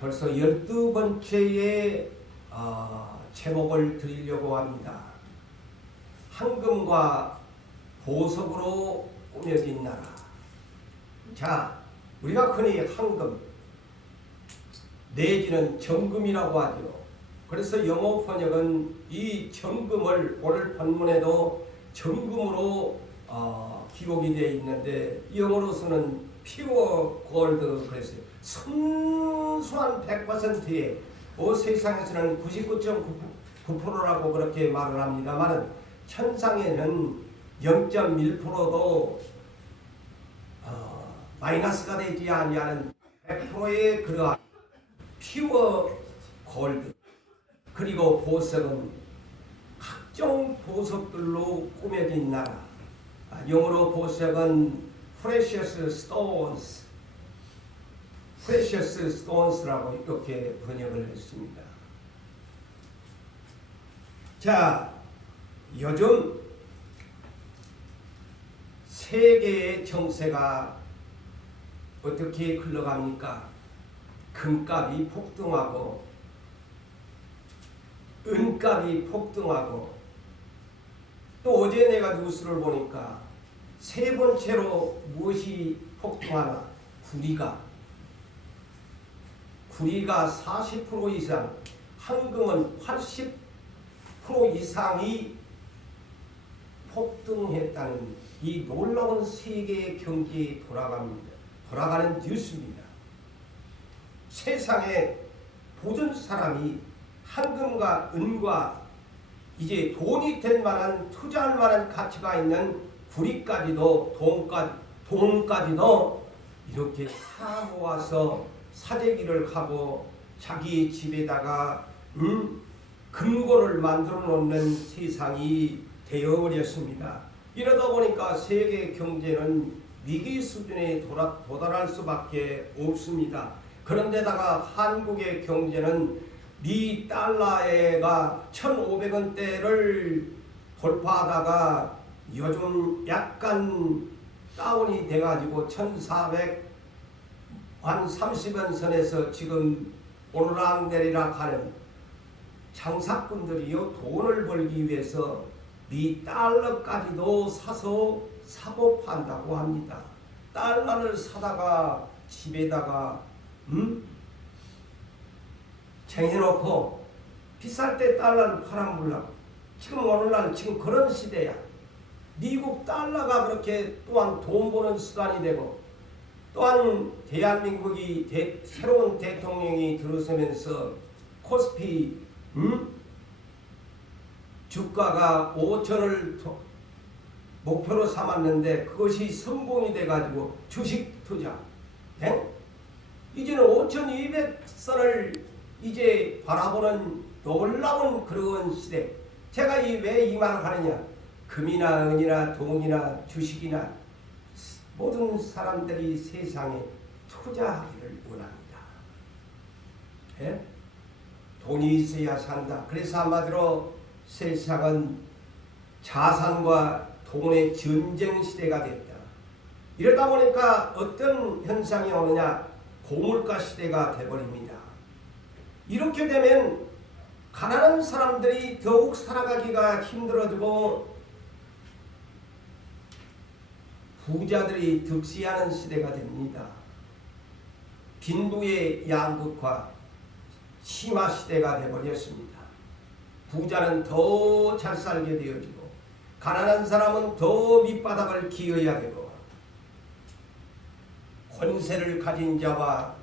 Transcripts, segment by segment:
벌써 12번째의 제목을 드리려고 합니다. 황금과 보석으로 꾸며진 나라. 자, 우리가 흔히 황금 내지는 정금이라고 하죠. 그래서 영어 번역은 이 정금을 오늘 본문에도 정금으로 기록이 되어 있는데 영어로서는 피어 골드 그랬어요. 순수한 100%의 세상에서는 99.9%라고 그렇게 말을 합니다만 천상에는 0.1%도 마이너스가 되지 아니하는 100%의 그러한 피어 골드 그리고 보석은 각종 보석들로 꾸며진 나라. 영어로 보석은 precious stones라고 이렇게 번역을 했습니다. 자, 요즘 세계의 정세가 어떻게 흘러갑니까? 금값이 폭등하고 은값이 폭등하고 또 어제 내가 뉴스를 보니까 세 번째로 무엇이 폭등하나? 구리가 40% 이상, 황금은 80% 이상이 폭등했다는 이 놀라운 세계의 경제에 돌아가는 뉴스입니다. 세상에 모든 사람이 황금과 은과 이제 돈이 될 만한 투자할 만한 가치가 있는 구리까지도 돈까지도 이렇게 사 모아서 사재기를 하고 자기 집에다가 금고를 만들어 놓는 세상이 되어버렸습니다. 이러다 보니까 세계 경제는 위기 수준에 도달할 수밖에 없습니다. 그런데다가 한국의 경제는 미 달러가 1,500원대를 돌파하다가 요즘 약간 다운이 돼가지고 1,430원 선에서 지금 오르락내리락 하는 장사꾼들이요 돈을 벌기 위해서 미 달러까지도 사고 판다고 합니다. 달러를 사다가 집에다가 쟁여놓고 비쌀 때 달러를 팔아먹으려고. 지금 오늘날 지금 그런 시대야. 미국 달러가 그렇게 또한 돈 버는 수단이 되고 또한 대한민국이 새로운 대통령이 들어서면서 코스피 주가가 5천을 목표로 삼았는데 그것이 성공이 돼가지고 주식 투자 이제는 5,200선을 이제 바라보는 놀라운 그런 시대. 제가 왜 이 말을 하느냐? 금이나 은이나 돈이나 주식이나 모든 사람들이 세상에 투자하기를 원합니다. 예? 돈이 있어야 산다. 그래서 한마디로 세상은 자산과 돈의 전쟁 시대가 됐다. 이러다 보니까 어떤 현상이 오느냐? 고물가 시대가 되어버립니다. 이렇게 되면 가난한 사람들이 더욱 살아가기가 힘들어지고 부자들이 득세하는 시대가 됩니다. 빈부의 양극화 심화 시대가 되어버렸습니다. 부자는 더 잘 살게 되어지고 가난한 사람은 더 밑바닥을 기어야 되고 권세를 가진 자와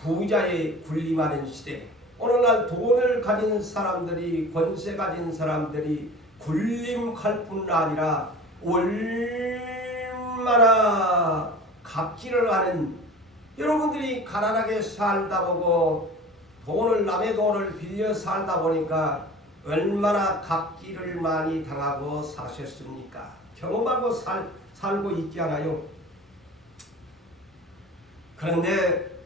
부자의 군림하는 시대. 오늘날 돈을 가진 사람들이 권세 가진 사람들이 군림할 뿐 아니라 얼마나 갑질을 하는 여러분들이 가난하게 살다 보고 남의 돈을 빌려 살다 보니까 얼마나 갑질을 많이 당하고 사셨습니까? 경험하고 살고 있지 않아요? 그런데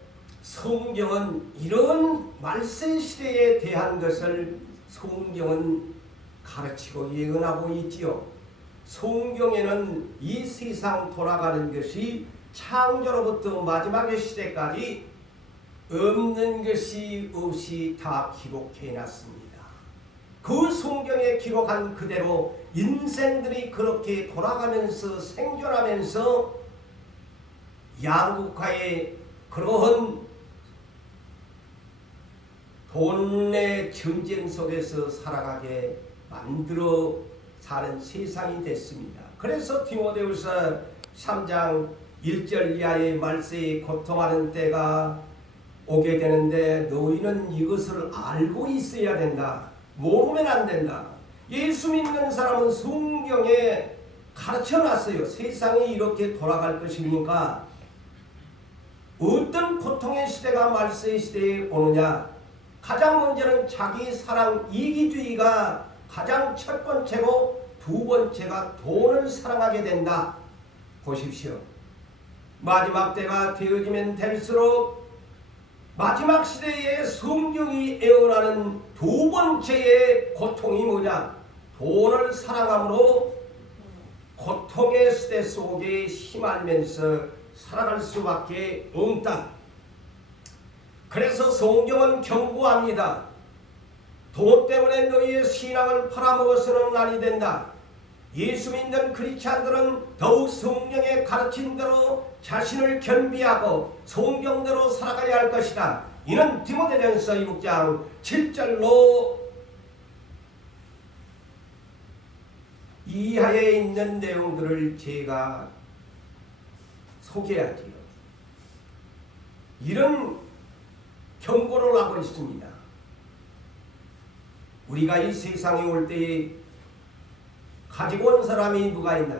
성경은 이런 말세 시대에 대한 것을 성경은 가르치고 예언하고 있지요. 성경에는 이 세상 돌아가는 것이 창조로부터 마지막의 시대까지 없는 것이 없이 다 기록해 놨습니다. 그 성경에 기록한 그대로 인생들이 그렇게 돌아가면서 생존하면서 양국화의 그러한 돈의 전쟁 속에서 살아가게 만들어 사는 세상이 됐습니다. 그래서 디모데후서 3장 1절 이하의 말세에 고통하는 때가 오게 되는데 너희는 이것을 알고 있어야 된다. 모르면 안 된다. 예수 믿는 사람은 성경에 가르쳐놨어요. 세상이 이렇게 돌아갈 것이니까 어떤 고통의 시대가 말세의 시대에 오느냐. 가장 먼저는 자기 사랑 이기주의가 가장 첫 번째고 두 번째가 돈을 사랑하게 된다. 보십시오. 마지막 때가 되어지면 될수록 마지막 시대에 성경이 애원하는 두 번째의 고통이 뭐냐? 돈을 사랑함으로 고통의 시대 속에 휘말면서 살아갈 수밖에 없다. 그래서 성경은 경고합니다. 돈 때문에 너희의 신앙을 팔아먹어서는 아니 된다. 예수 믿는 크리스찬들은 더욱 성경의 가르침대로 자신을 겸비하고 성경대로 살아가야 할 것이다. 이는 디모데전서 6장 7절로 이하에 있는 내용들을 제가 소개하지요. 이런 경고를 하고 있습니다. 우리가 이 세상에 올 때에 가지고 온 사람이 누가 있나?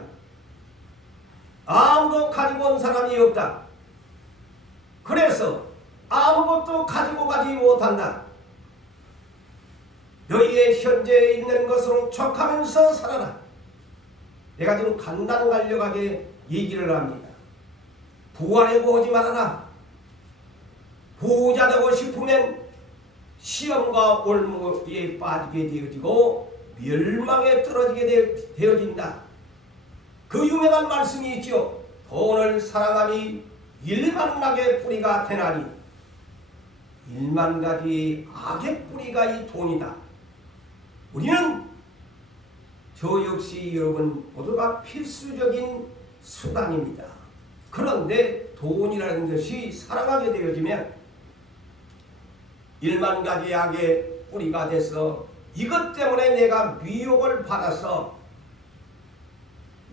아무도 가지고 온 사람이 없다. 그래서 아무것도 가지고 가지 못한다. 너희의 현재 있는 것으로 족하면서 살아라. 내가 지금 간단간략하게 얘기를 합니다. 부하려고 하지 말아라. 부자 되고 싶으면 시험과 올무에 빠지게 되어지고 멸망에 떨어지게 되어진다. 그 유명한 말씀이 있죠. 돈을 사랑함이 1만가지의 뿌리가 되나니 1만가지 악의 뿌리가 이 돈이다. 우리는 저 역시 여러분 모두가 필수적인 수단입니다. 그런데 돈이라는 것이 사랑하게 되어지면 1만가지 악의 뿌리가 돼서 이것 때문에 내가 미혹을 받아서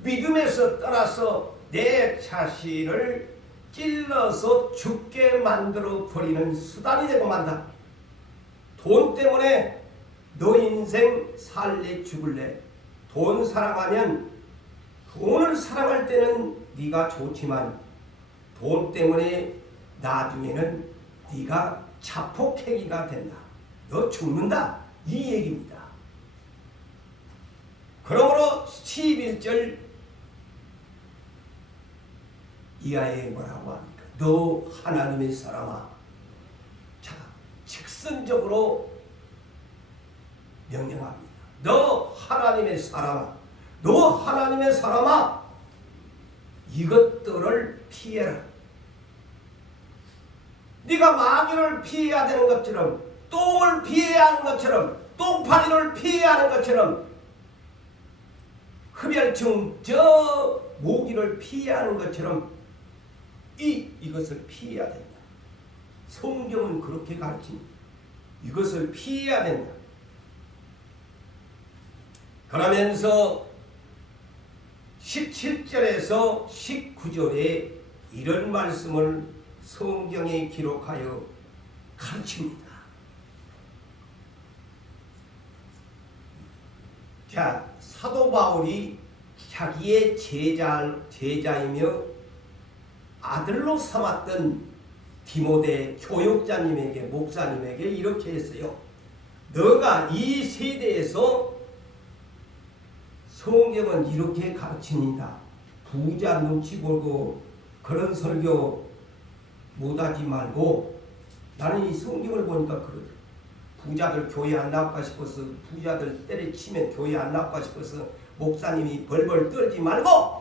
믿음에서 떠나서 내 자신을 찔러서 죽게 만들어 버리는 수단이 되고 만다. 돈 때문에 너 인생 살래 죽을래. 돈 사랑하면 돈을 사랑할 때는 네가 좋지만 돈 때문에 나중에는 네가 자폭행위가 된다. 너 죽는다. 이 얘기입니다. 그러므로 11절 이하에 뭐라고 합니까? 너 하나님의 사람아. 자, 직선적으로 명령합니다. 너 하나님의 사람아. 너 하나님의 사람아. 이것들을 피해라. 네가 마귀를 피해야 되는 것처럼 똥을 피해야 하는 것처럼 똥파리를 피해야 하는 것처럼 흡혈충 저 모기를 피해야 하는 것처럼 이것을 피해야 된다. 성경은 그렇게 가르칩니다. 이것을 피해야 된다. 그러면서 17절에서 19절에 이런 말씀을 성경에 기록하여 가르칩니다. 자, 사도 바울이 자기의 제자이며 아들로 삼았던 디모데 교육자님에게 목사님에게 이렇게 했어요. 너가 이 세대에서 성경은 이렇게 가르칩니다. 부자 눈치 보고 그런 설교 못하지 말고 나는 이 성경을 보니까 그러더라. 부자들 교회 안 나올까 싶어서 부자들 때려치면 교회 안 나올까 싶어서 목사님이 벌벌 떨지 말고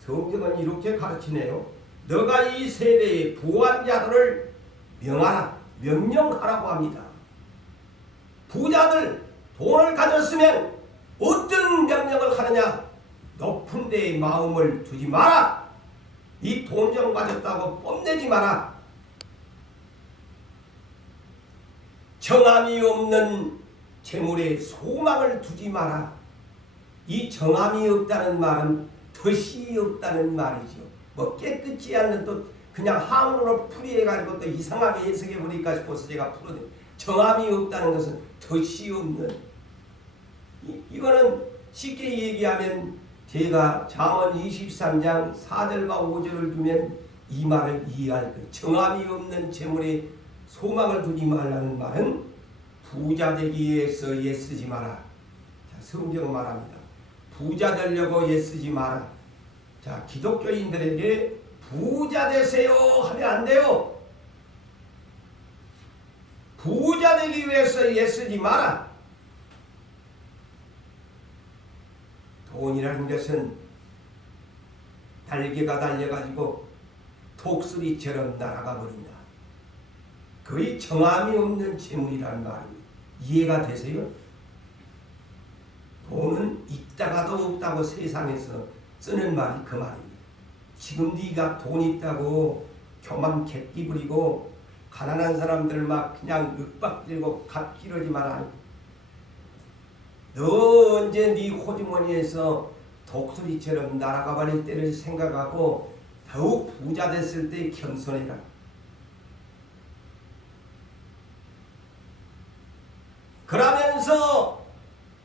성경은 이렇게 가르치네요. 너가 이 세대의 부한 자들을 명하라, 명령하라고 합니다. 부자들 돈을 가졌으면 어떤 명령을 하느냐? 높은 데에 마음을 두지 마라. 이 돈 좀 가졌다고 뽐내지 마라. 정함이 없는 재물에 소망을 두지 마라. 이 정함이 없다는 말은 덫이 없다는 말이죠. 뭐 깨끗지 않는 또 그냥 함으로 풀이해가지고 또 이상하게 해석해 보니까 싶어서 제가 풀어드려요. 정함이 없다는 것은 덫이 없는, 이거는 쉽게 얘기하면 제가 잠언 23장 4절과 5절을 두면 이 말을 이해할 거예요. 정함이 없는 재물에 소망을 두지 말라는 말은 부자 되기 위해서 애쓰지 마라. 자, 성경 말합니다. 부자 되려고 애쓰지 마라. 자, 기독교인들에게 부자 되세요 하면 안 돼요. 부자 되기 위해서 애쓰지 마라. 돈이라는 것은 날개가 달려가지고 독수리처럼 날아가 버린다. 거의 정함이 없는 재물이라는 말입니다. 이해가 되세요? 돈은 있다가도 없다고 세상에서 쓰는 말이 그 말입니다. 지금 네가 돈 있다고 교만 객기 부리고 가난한 사람들 막 그냥 윽박지르고 갑질하지 마라. 너 언제 네 호주머니에서 독수리처럼 날아가 버릴 때를 생각하고 더욱 부자 됐을 때 겸손해라. 그러면서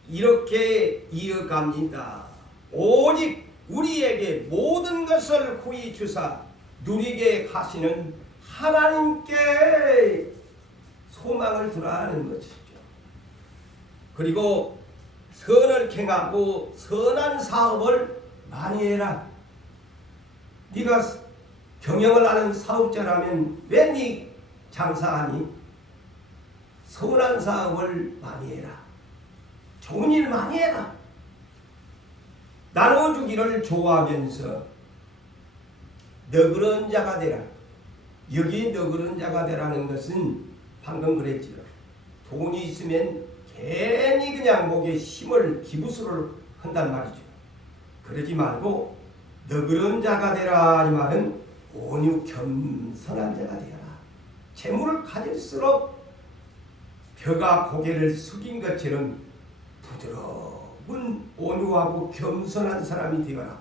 이렇게 이어갑니다. 오직 우리에게 모든 것을 후히 주사 누리게 하시는 하나님께 소망을 두라는 것이죠. 그리고 선을 행하고 선한 사업을 많이 해라. 네가 경영을 하는 사업자라면 왜 네 장사하니? 선한 사업을 많이 해라. 좋은 일 많이 해라. 나눠주기를 좋아하면서 너그러운 자가 되라. 여기 너그러운 자가 되라는 것은 방금 그랬지요. 돈이 있으면 괜히 그냥 목에 힘을 기부스를 한단 말이죠. 그러지 말고 너그러운 자가 되라. 이 말은 온유 겸손한 자가 되라. 재물을 가질수록 벼가 고개를 숙인 것처럼 부드러운 온유하고 겸손한 사람이 되어라.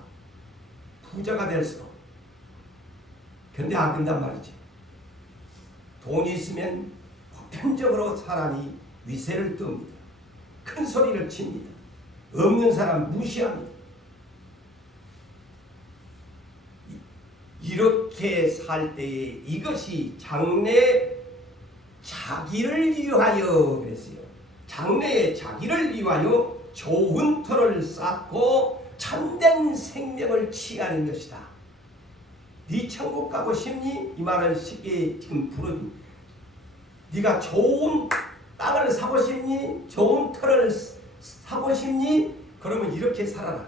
부자가 될수록. 근데 안 된단 말이지. 돈이 있으면 보편적으로 사람이 위세를 떱니다. 큰 소리를 칩니다. 없는 사람 무시합니다. 이렇게 살 때에 이것이 장래 자기를 위하여 그랬어요. 장래에 자기를 위하여 좋은 터를 쌓고 참된 생명을 취하는 것이다. 네 천국 가고 싶니? 이 말을 쉽게 지금 풀어줍니다. 네가 좋은 땅을 사고 싶니? 좋은 터를 사고 싶니? 그러면 이렇게 살아라.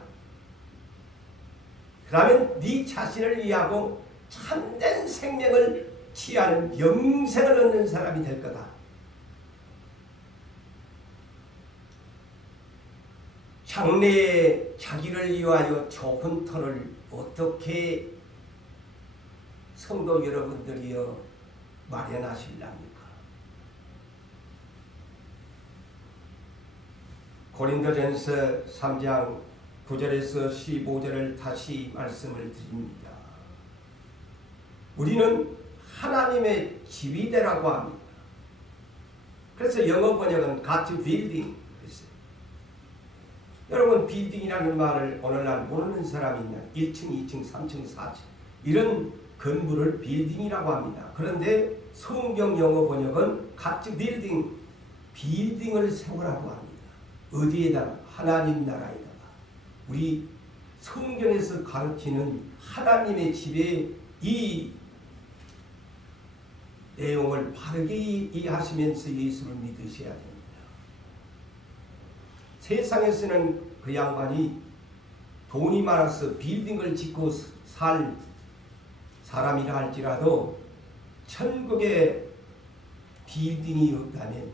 그러면 네 자신을 위하고 참된 생명을 취하는 영생을 얻는 사람이 될 거다. 장래에 자기를 위하여 좋은 터를 어떻게 성도 여러분들이여 마련하실랍니까? 고린도전서 3장 9절에서 15절을 다시 말씀을 드립니다. 우리는 하나님의 집이 되라고 합니다. 그래서 영어 번역은 God's building 그랬어요. 여러분 빌딩이라는 말을 오늘날 모르는 사람이 있나요? 1층, 2층, 3층, 4층 이런 건물을 빌딩이라고 합니다. 그런데 성경 영어 번역은 God's building, 빌딩을 세우라고 합니다. 어디에다가? 하나님 나라에다가. 우리 성경에서 가르치는 하나님의 집에 이 내용을 바르게 이해하시면서 예수를 믿으셔야 됩니다. 세상에서는 그 양반이 돈이 많아서 빌딩을 짓고 사람이라 할지라도 천국에 빌딩이 없다면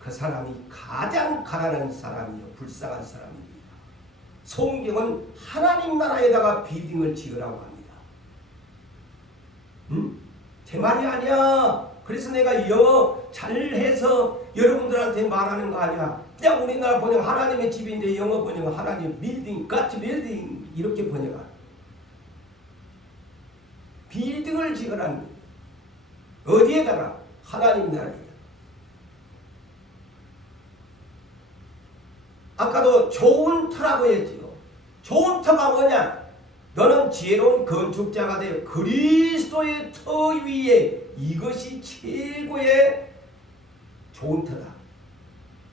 그 사람이 가장 가난한 사람이요 불쌍한 사람입니다. 성경은 하나님 나라에다가 빌딩을 지으라고 합니다. 제 말이 아니야. 그래서 내가 영어 잘해서 여러분들한테 말하는 거 아니야. 그냥 우리나라 번역 하나님의 집인데 영어 번역은 하나님 빌딩, 같이 빌딩 이렇게 번역하. 빌딩을 지으라는 거예요. 어디에다가? 하나님 나라에다. 아까도 좋은 터라고 했지요. 좋은 터가 뭐냐? 너는 지혜로운 건축자가 되어 그리스도의 터 위에 이것이 최고의 좋은 터다.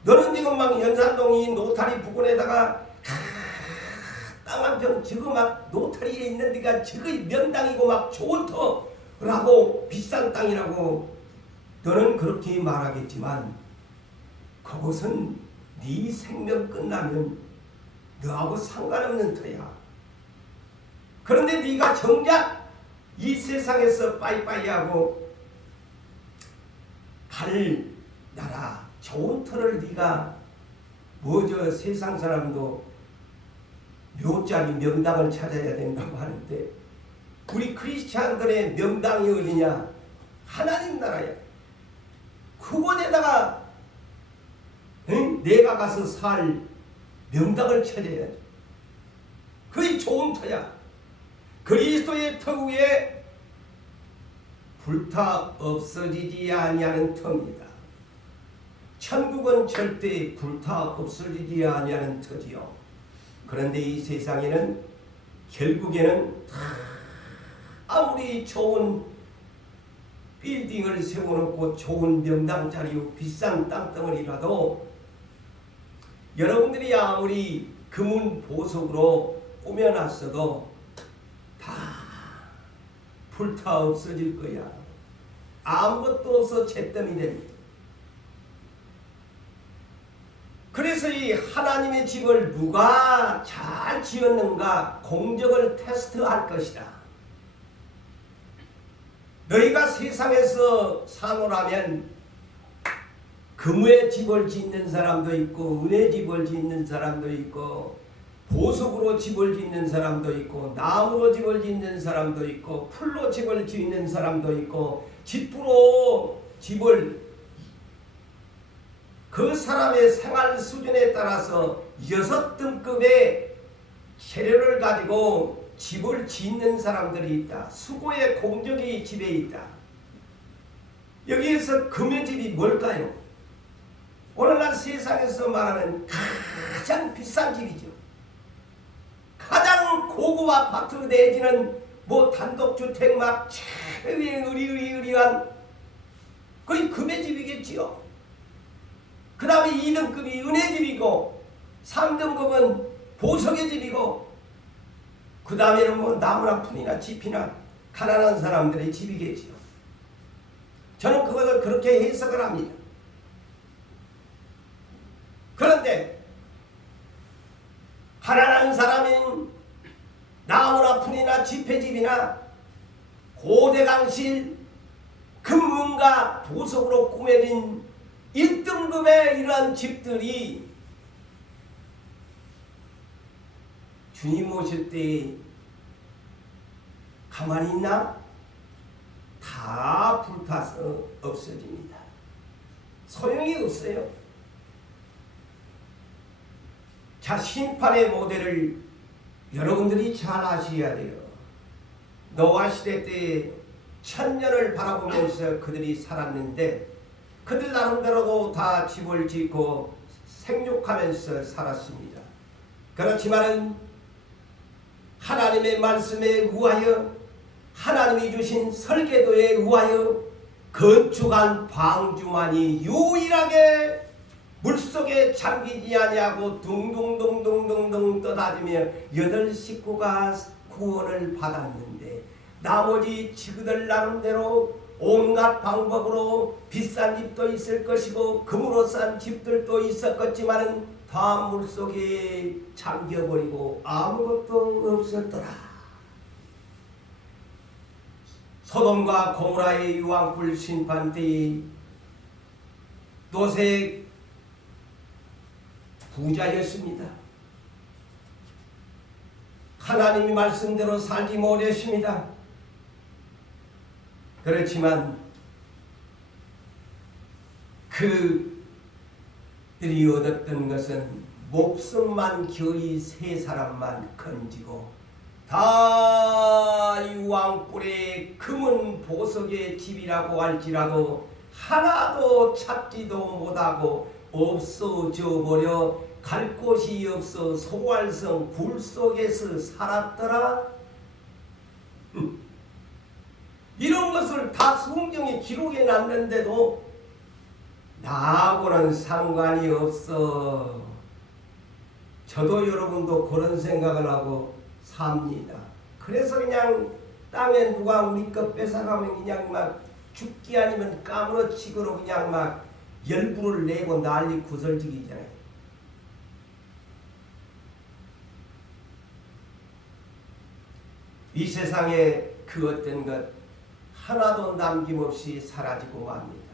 너는 지금 막 연산동이 노타리 부근에다가 땅 한 평 지금 막 노타리에 있는 데가 지금 명당이고 막 좋은 터라고 비싼 땅이라고 너는 그렇게 말하겠지만 그것은 네 생명 끝나면 너하고 상관없는 터야. 그런데 네가 정작 이 세상에서 빠이빠이하고 갈 나라 좋은 터를 네가 뭐저 세상 사람도 묘자리 명당을 찾아야 된다고 하는데 우리 크리스찬들의 명당이 어디냐? 하나님 나라야. 그곳에다가 내가 가서 살 명당을 찾아야지. 그게 좋은 터야. 그리스도의 터 위에 불타 없어지지 아니하는 터입니다. 천국은 절대 불타 없어지지 아니하는 터지요. 그런데 이 세상에는 결국에는 아무리 좋은 빌딩을 세워놓고 좋은 명당자리요 비싼 땅덩어리라도 여러분들이 아무리 금은 보석으로 꾸며놨어도 다 불타 없어질 거야. 아무것도 없어 잿더미 됩니다. 그래서 이 하나님의 집을 누가 잘 지었는가 공적을 테스트할 것이다. 너희가 세상에서 사노라면 금의 집을 짓는 사람도 있고 은의 집을 짓는 사람도 있고 보석으로 집을 짓는 사람도 있고 나무로 집을 짓는 사람도 있고 풀로 집을 짓는 사람도 있고 집으로 집을 그 사람의 생활 수준에 따라서 6등급의 재료를 가지고 집을 짓는 사람들이 있다. 수고의 공적이 집에 있다. 여기에서 금의 집이 뭘까요? 오늘날 세상에서 말하는 가장 비싼 집이죠. 가장 고급 아파트 내지는 뭐 단독주택 막 최고의 의리의리한 거의 금의 집이겠지요. 그 다음에 2등급이 은의 집이고 3등급은 보석의 집이고 그 다음에는 뭐 나무나 풀이나 짚이나 가난한 사람들의 집이겠지요. 저는 그것을 그렇게 해석을 합니다. 그런데 가난한 사람인 나무나 풀이나 짚의 집이나 고대강실 금문과 보석으로 꾸며진 1등급의 이러한 집들이 주님 오실 때 가만히 있나? 다 불타서 없어집니다. 소용이 없어요. 자, 심판의 모델을 여러분들이 잘 아셔야 돼요. 노아 시대 때 천년을 바라보면서 그들이 살았는데 그들 나름대로도 다 집을 짓고 생육하면서 살았습니다. 그렇지만은 하나님의 말씀에 의하여 하나님이 주신 설계도에 의하여 건축한 방주만이 유일하게 물속에 잠기지 아니하고 둥둥둥둥둥둥 떠다니며 8 식구가 구원을 받았는데 나머지 지그들 나름대로 온갖 방법으로 비싼 집도 있을 것이고 금으로 싼 집들도 있었겠지만 다 물속에 잠겨버리고 아무것도 없었더라. 소돔과 고모라의 유황불 심판 때에 노세 부자였습니다. 하나님이 말씀대로 살지 못했습니다. 그렇지만 그들이 얻었던 것은 목숨만 거의 3사람만 건지고 다 유황불에 금은 보석의 집이라고 할지라도 하나도 찾지도 못하고 없어져 버려 갈 곳이 없어 소활성 굴 속에서 살았더라. 이런 것을 다 성경에 기록해 놨는데도 나하고는 상관이 없어. 저도 여러분도 그런 생각을 하고 삽니다. 그래서 그냥 땅에 누가 우리 것 뺏어가면 그냥 막 죽기 아니면 까무러치고로 그냥 막 열불을 내고 난리 구설지기잖아요. 이 세상에 그 어떤 것 하나도 남김없이 사라지고 맙니다.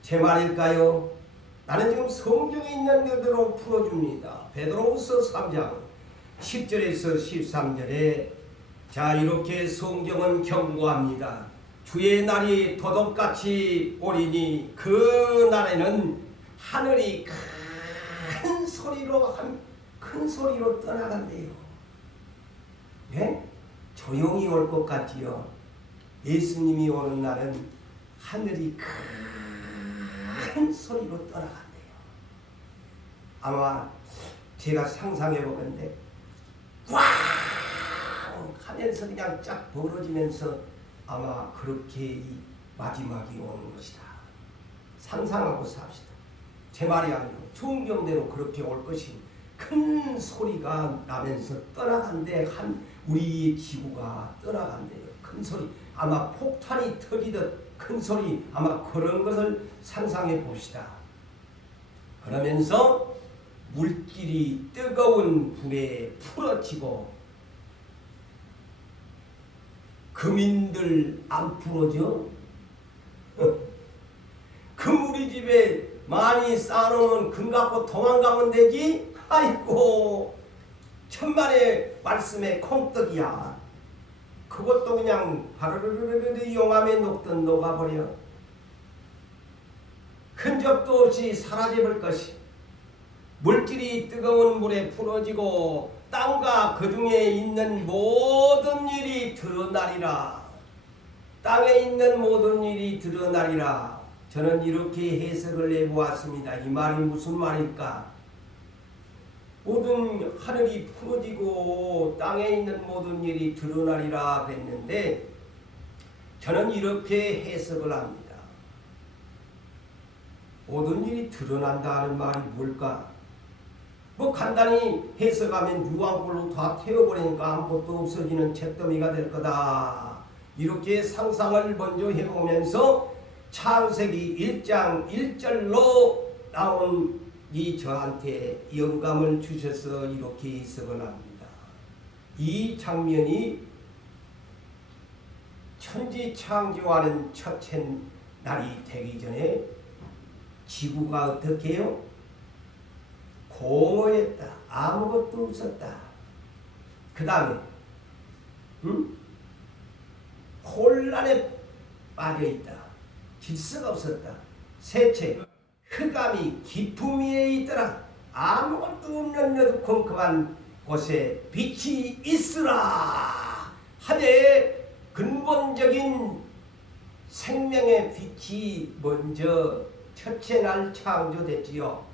제 말일까요? 나는 지금 성경에 있는 그대로 풀어줍니다. 베드로후서 3장 10절에서 13절에 자 이렇게 성경은 경고합니다. 주의 날이 도둑같이 오리니 그 날에는 하늘이 큰 소리로 떠나간대요. 네? 조용히 올 것 같지요. 예수님이 오는 날은 하늘이 큰 소리로 떠나간대요. 아마 제가 상상해 보건데 꽝 하면서 그냥 쫙 벌어지면서 아마 그렇게 이 마지막이 오는 것이다. 상상하고 삽시다. 제 말이 아니고 성경대로 그렇게 올 것이 큰 소리가 나면서 떠나간대. 우리 지구가 떠나간대요. 큰 소리. 아마 폭탄이 터지듯 큰 소리. 아마 그런 것을 상상해 봅시다. 그러면서 물질이 뜨거운 불에 풀어지고 금인들 안 풀어져? 금 우리 집에 많이 쌓아놓으면 금 갖고 도망가면 되지? 아이고 천만의 말씀의 콩떡이야. 그것도 그냥 바르르르르 용암에 녹듯 녹아버려. 흔적도 없이 사라져버릴 것이. 물질이 뜨거운 물에 풀어지고 땅과 그 중에 있는 모든 일이 드러나리라. 땅에 있는 모든 일이 드러나리라. 저는 이렇게 해석을 해보았습니다. 이 말이 무슨 말일까? 모든 하늘이 풀어지고 땅에 있는 모든 일이 드러나리라 그랬는데 저는 이렇게 해석을 합니다. 모든 일이 드러난다는 말이 뭘까? 뭐 간단히 해석하면 유황불로 다 태워버리니까 아무것도 없어지는 잿더미가 될 거다. 이렇게 상상을 먼저 해보면서 창세기 1장 1절로 나온 이 저한테 영감을 주셔서 이렇게 해석을 합니다. 이 장면이 천지창조하는 첫째 날이 되기 전에 지구가 어떻게 해요? 공허했다. 아무것도 없었다. 그 다음에 혼란에 빠져있다. 질서가 없었다. 셋째, 흑암이 깊음 위에 있더라. 아무것도 없는 어두컴컴한 곳에 빛이 있으라 하되 근본적인 생명의 빛이 먼저 첫째 날 창조됐지요.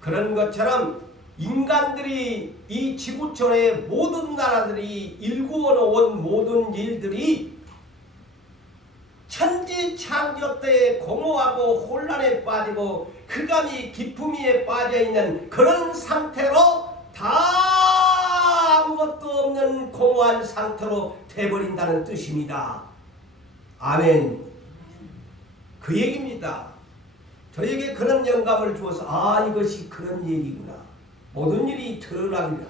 그런 것처럼 인간들이 이 지구촌의 모든 나라들이 일구어 놓은 모든 일들이 천지 창조 때에 공허하고 혼란에 빠지고 흑암이 깊음 위에 빠져있는 그런 상태로 다 아무것도 없는 공허한 상태로 돼버린다는 뜻입니다. 아멘. 그 얘기입니다. 저에게 그런 영감을 주어서 아 이것이 그런 얘기구나. 모든 일이 드러나리라.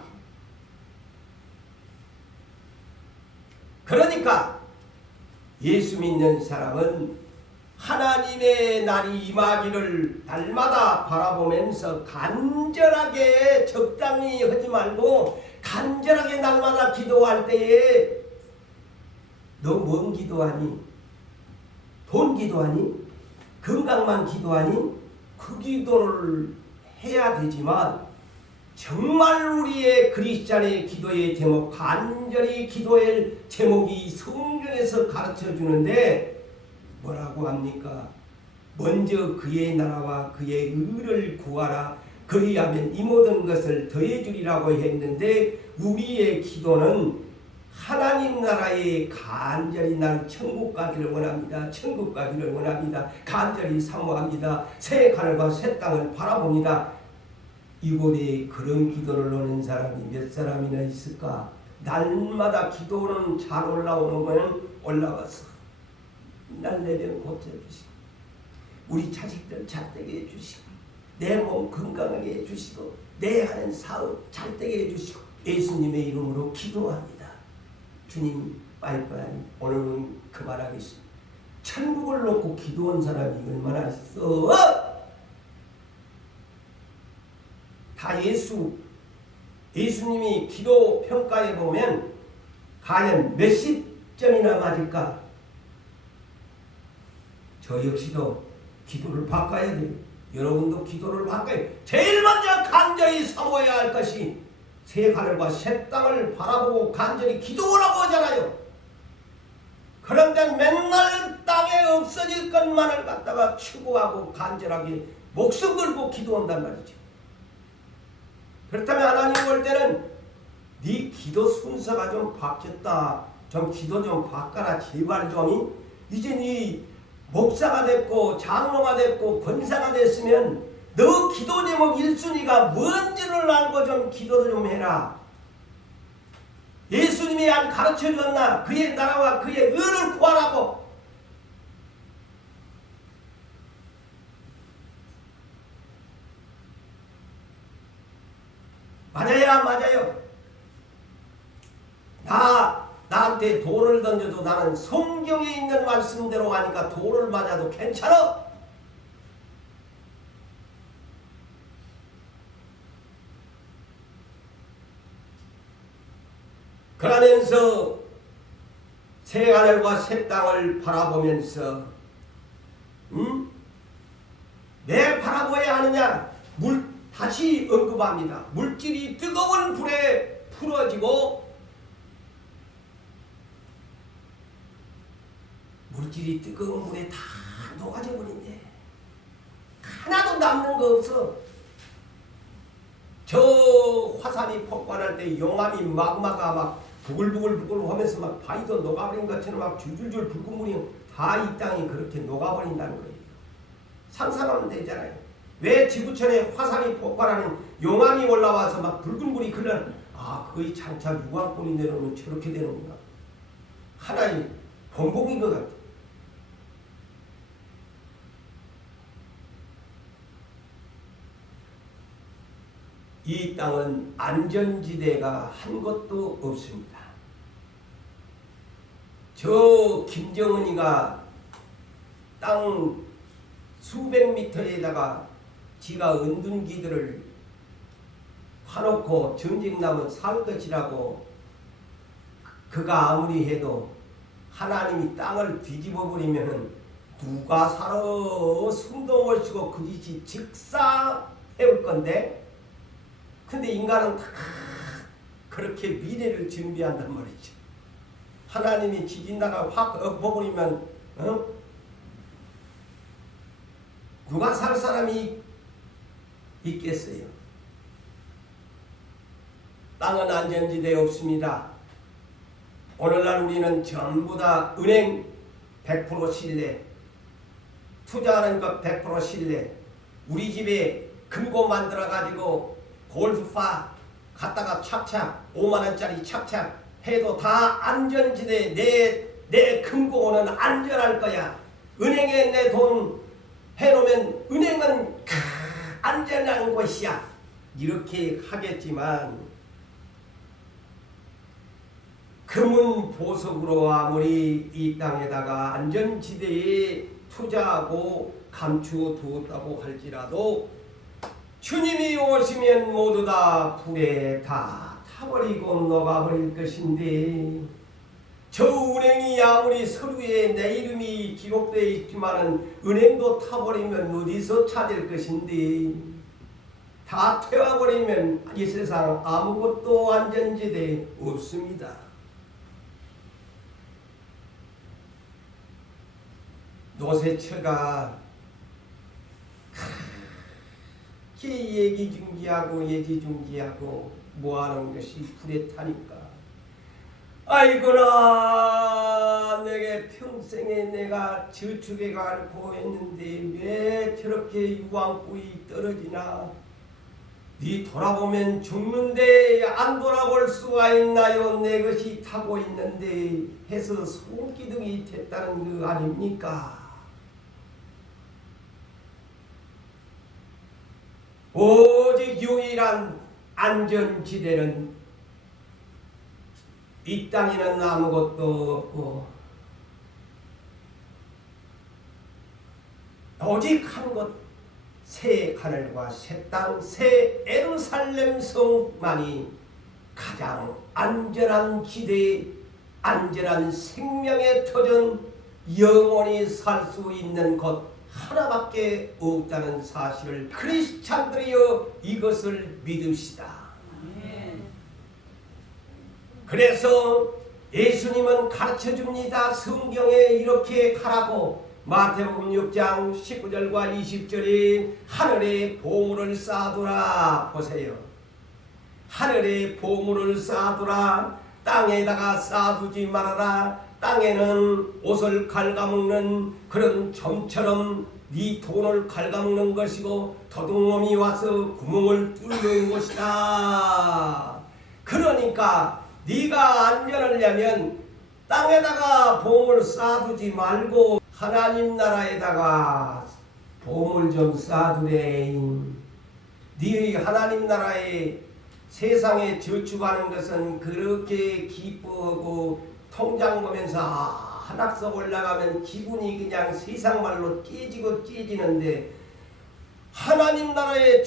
그러니까 예수 믿는 사람은 하나님의 날이 임하기를 날마다 바라보면서 간절하게 적당히 하지 말고 간절하게 날마다 기도할 때에 너 뭔 기도하니? 돈 기도하니? 건강만 기도하니? 그 기도를 해야 되지만 정말 우리의 그리스찬의 기도의 제목, 간절히 기도할 제목이 성경에서 가르쳐 주는데 뭐라고 합니까? 먼저 그의 나라와 그의 의를 구하라. 그리하면 이 모든 것을 더해 주리라고 했는데 우리의 기도는 하나님 나라에 간절히 난 천국 가기를 원합니다. 천국 가기를 원합니다. 간절히 사모합니다. 새 하늘과 새 땅을 바라봅니다. 이곳에 그런 기도를 하는 사람이 몇 사람이나 있을까? 날마다 기도는 잘 올라오는 거는 올라와서 날 내면 고쳐주시고 우리 자식들 잘되게 해주시고 내 몸 건강하게 해주시고 내 하는 사업 잘되게 해주시고 예수님의 이름으로 기도합니다. 주님 빠이빠이 오늘은 그만하겠습니다. 천국을 놓고 기도한 사람이 얼마나 있어? 다 예수님이 기도 평가해 보면 과연 몇십 점이나 맞을까? 저 역시도 기도를 바꿔야 돼요. 여러분도 기도를 바꿔야 돼요. 제일 먼저 간절히 사모해야 할 것이 새 하늘과 새 땅을 바라보고 간절히 기도하라고 하잖아요. 그런데 맨날 땅에 없어질 것만을 갖다가 추구하고 간절하게 목숨 걸고 기도한단 말이죠. 그렇다면 하나님 볼 때는 네 기도 순서가 좀 바뀌었다. 좀 기도 좀 바꿔라. 제발 좀. 이제 네 목사가 됐고 장로가 됐고 권사가 됐으면 너 기도 제목 1순위가 뭔지를 알고 좀 기도를 좀 해라. 예수님이 안 가르쳐 줬나? 그의 나라와 그의 의를 구하라고. 맞아요. 나한테 돌을 던져도 나는 성경에 있는 말씀대로 하니까 돌을 맞아도 괜찮아. 그러면서 새 하늘과 새 땅을 바라보면서 왜 바라보아야 하느냐? 다시 언급합니다. 물질이 뜨거운 불에 풀어지고 물질이 뜨거운 물에 다 녹아져 버린대. 하나도 남는 거 없어. 저 화산이 폭발할 때 용암이 마그마가 막 부글부글 하면서 막 바위도 녹아버린 것처럼 막 줄줄줄 붉은 물이 다 이 땅이 그렇게 녹아버린다는 거예요. 상상하면 되잖아요. 왜 지구촌에 화산이 폭발하는 용암이 올라와서 막 붉은 물이 흘러는 거의 장차 유황불이 내려오면 저렇게 되는구나. 하나의 본보기인 것 같아. 이 땅은 안전지대가 한 곳도 없습니다. 저 김정은이가 땅 수백 미터에다가 지가 은둔기들을 파놓고 전쟁나면 살 것이라고 그가 아무리 해도 하나님이 땅을 뒤집어 버리면은 누가 살아 숨도 못 쉬고 그 짓이 직사해올 건데, 근데 인간은 다 그렇게 미래를 준비한단 말이죠. 하나님이 지진다가 확 엎어버리면 누가 살 사람이 있겠어요? 땅은 안전지대에 없습니다. 오늘날 우리는 전부 다 은행 100% 신뢰, 투자하는 것 100% 신뢰, 우리 집에 금고 만들어 가지고 골프바 갖다가 착착 5만원짜리 착착 해도 다 안전지대. 내 금고는 안전할 거야. 은행에 내 돈 해놓으면 은행은 안전한 곳이야. 이렇게 하겠지만 금은 보석으로 아무리 이 땅에다가 안전지대에 투자하고 감추두었다고 할지라도 주님이 오시면 모두 다 불에 다 타버리고 녹아버릴 것인데, 저 은행이 아무리 서류에 내 이름이 기록되어 있지만은 은행도 타버리면 어디서 찾을 것인데, 다 태워버리면 이 세상 아무것도 안전지대 없습니다. 노새처가 그렇게 얘기중지하고 예지중지하고 뭐하는 것이 불에 타니까, 아이고나 내게 평생에 내가 저축해 가고 했는데 왜 저렇게 유황불이 떨어지나. 네 돌아보면 죽는데 안 돌아볼 수가 있나요? 내 것이 타고 있는데 해서 손기둥이 됐다는 거 아닙니까? 오직 유일한 안전지대는 이 땅에는 아무것도 없고 오직 한 곳, 새 하늘과 새 땅, 새 예루살렘 성만이 가장 안전한 지대, 안전한 생명의 터전, 영원히 살 수 있는 곳 하나밖에 없다는 사실을 크리스찬들이여 이것을 믿읍시다. 그래서 예수님은 가르쳐줍니다. 성경에 이렇게 가라고. 마태복음 6장 19절과 20절에 하늘에 보물을 쌓아두라. 보세요. 하늘에 보물을 쌓아두라. 땅에다가 쌓아두지 말아라. 땅에는 옷을 갉아먹는 그런 점처럼 네 돈을 갉아먹는 것이고 도둑놈이 와서 구멍을 뚫는 것이다. 그러니까 네가 안전하려면 땅에다가 보물 쌓아두지 말고 하나님 나라에다가 보물 좀 쌓아두래. 네 하나님 나라에 세상에 저축하는 것은 그렇게 기뻐하고 통장 보면서 하락석 올라가면 기분이 그냥 세상 말로 깨지고 깨지는데, 하나님 나라에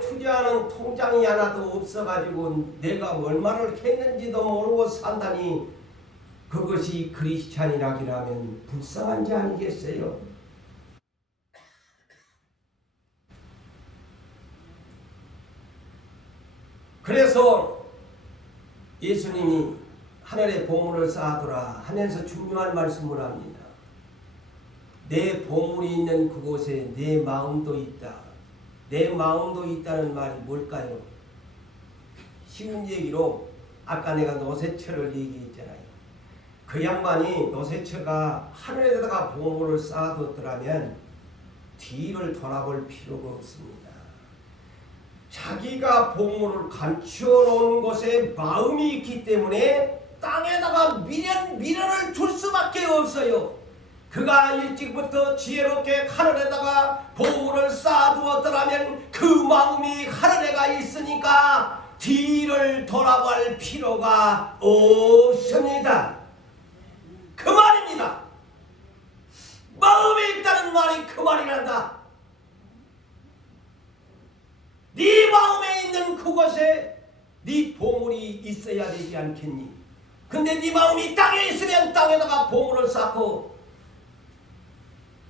투자하는 통장이 하나도 없어가지고 내가 얼마를 했는지도 모르고 산다니, 그것이 크리스찬이라기라면 불쌍한지 아니겠어요? 그래서 예수님이 하늘에 보물을 쌓아두라 하면서 중요한 말씀을 합니다. 내 보물이 있는 그곳에 내 마음도 있다. 내 마음도 있다는 말이 뭘까요? 쉬운 얘기로 아까 내가 노새처를 얘기했잖아요. 그 양반이 노새처가 하늘에다가 보물을 쌓아뒀더라면 뒤를 돌아볼 필요가 없습니다. 자기가 보물을 감춰놓은 곳에 마음이 있기 때문에 땅에다가 미련을 둘 수밖에 없어요. 그가 일찍부터 지혜롭게 하늘에다가 보물을 쌓아두었더라면 그 마음이 하늘에가 있으니까 뒤를 돌아볼 필요가 없습니다. 그 말입니다. 마음에 있다는 말이 그 말이란다. 네 마음에 있는 그곳에 네 보물이 있어야 되지 않겠니? 근데 네 마음이 땅에 있으면 땅에다가 보물을 쌓고,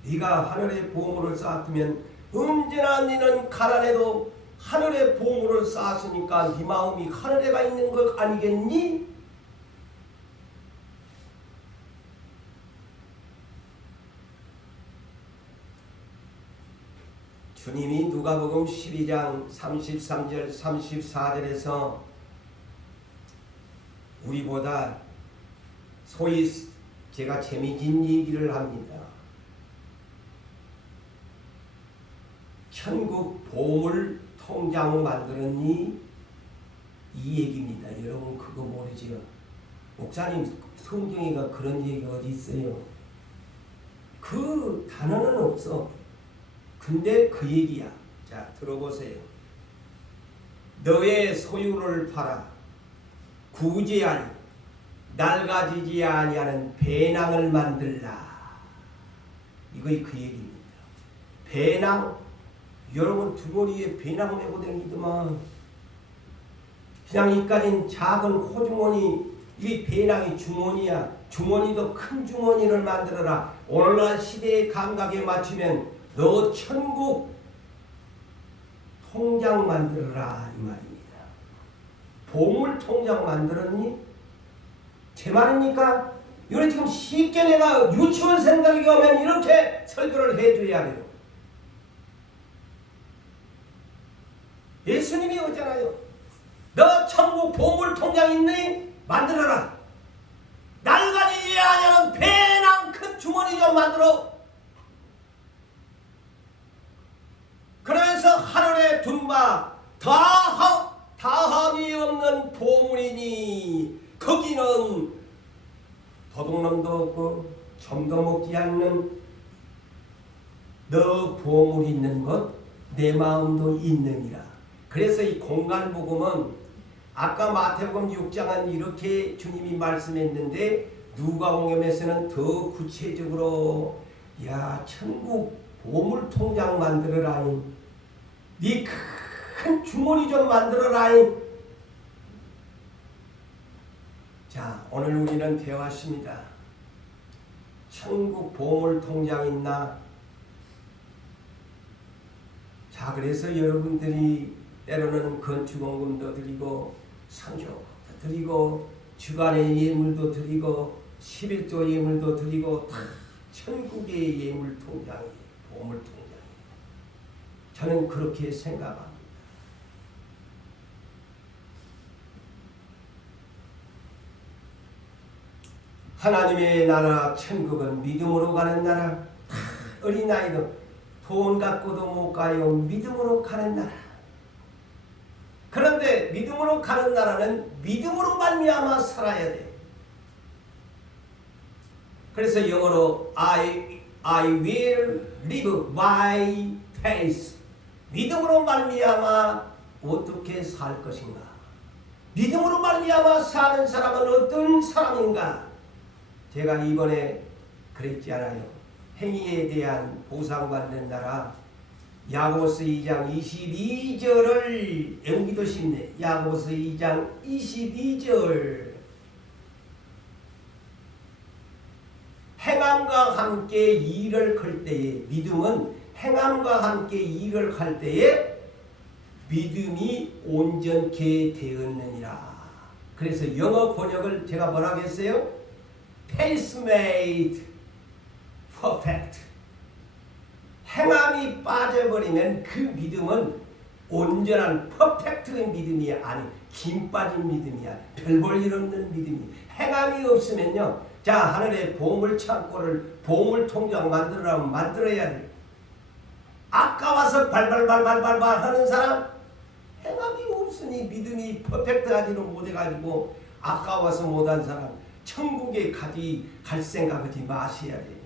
네가 하늘에 보물을 쌓았으면 언제나 너는 가난해도 하늘에 보물을 쌓았으니까 네 마음이 하늘에가 있는 것 아니겠니? 주님이 누가복음 12장 33절 34절에서 우리보다 소위 제가 재미진 얘기를 합니다. 천국 보물 통장 만들었니? 이 얘기입니다. 여러분 그거 모르지요? 목사님 성경에가 그런 얘기가 어디 있어요? 그 단어는 없어. 근데 그 얘기야. 자 들어보세요. 너의 소유를 팔아 구제하니 낡아지지 아니하는 배낭을 만들라. 이거이 그 얘기입니다. 배낭, 여러분 두머리에 배낭 메고 다니더만 그냥 이까진 작은 호주머니, 이 배낭이 주머니야. 주머니도 큰 주머니를 만들어라. 오늘날 시대의 감각에 맞추면 너 천국 통장 만들어라 이 말입니다. 보물 통장 만들었니? 제 말입니까? 이거 지금 쉽게 내가 유치원 생각이 오면 이렇게 설교를 해줘야 돼요. 예수님이 오잖아요. 너 천국 보물 통장 있니? 만들어라. 낡아지지 아니하는 배낭 큰 주머니 좀 만들어. 그래서 하늘에 둔 바 다함이 없는 보물이니 거기는 도둑놈도 없고 점도 먹지 않는 너 보물이 있는 것 내 마음도 있느니라. 그래서 이 공간복음은 아까 마태복음 6장은 이렇게 주님이 말씀했는데 누가복음에서는 더 구체적으로 야 천국 보물 통장 만들어라잉. 네 큰 주머니 좀 만들어라잉. 자 오늘 우리는 배웠습니다. 천국 보물 통장 있나? 자 그래서 여러분들이 때로는 건축원금도 드리고 선교도 드리고 주간의 예물도 드리고 11조 예물도 드리고 다 천국의 예물 통장이에요. 보물 통장이에요. 저는 그렇게 생각합니다. 하나님의 나라 천국은 믿음으로 가는 나라. 어린아이도 돈 갖고도 못 가요. 믿음으로 가는 나라. 그런데 믿음으로 가는 나라는 믿음으로 말미암아 살아야 돼. 그래서 영어로 I will live by faith. 믿음으로 말미암아 어떻게 살 것인가? 믿음으로 말미암아 사는 사람은 어떤 사람인가? 제가 이번에 그랬지 않아요? 행위에 대한 보상받는 나라. 야고보서 2장 22절을 외우기도 쉽네. 야고보서 2장 22절. 행함과 함께 일을 할 때에 믿음은 행함과 함께 일을 할 때에 믿음이 온전케 되었느니라. 그래서 영어 번역을 제가 뭐라고 했어요? Faith made perfect. 행함이 빠져버리면 그 믿음은 온전한 퍼펙트의 믿음이 아니 김 빠진 믿음이야. 별 볼 일 없는 믿음이. 행함이 없으면요. 자 하늘에 보물 창고를 보물 통장 만들어라면 만들어야 돼. 아까워서 발발발발발 하는 사람 행함이 없으니 믿음이 퍼펙트하지는 못해가지고 아까워서 못한 사람 천국에 갈 생각하지 마셔야 돼요.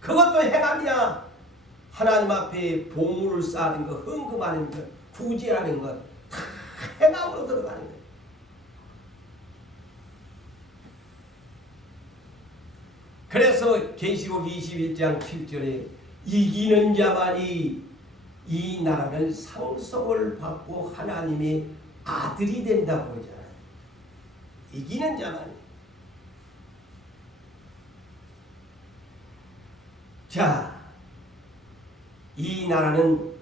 그것도 행함이야. 하나님 앞에 보물을 쌓는 것, 헌금하는 것, 구제하는 것 다 행함으로 들어가는 거예요. 그래서 계시록 21장 7절에 이기는 자만이 이 나라를 상속을 받고 하나님의 아들이 된다고 하잖아요. 이기는 자만이. 자, 이 나라는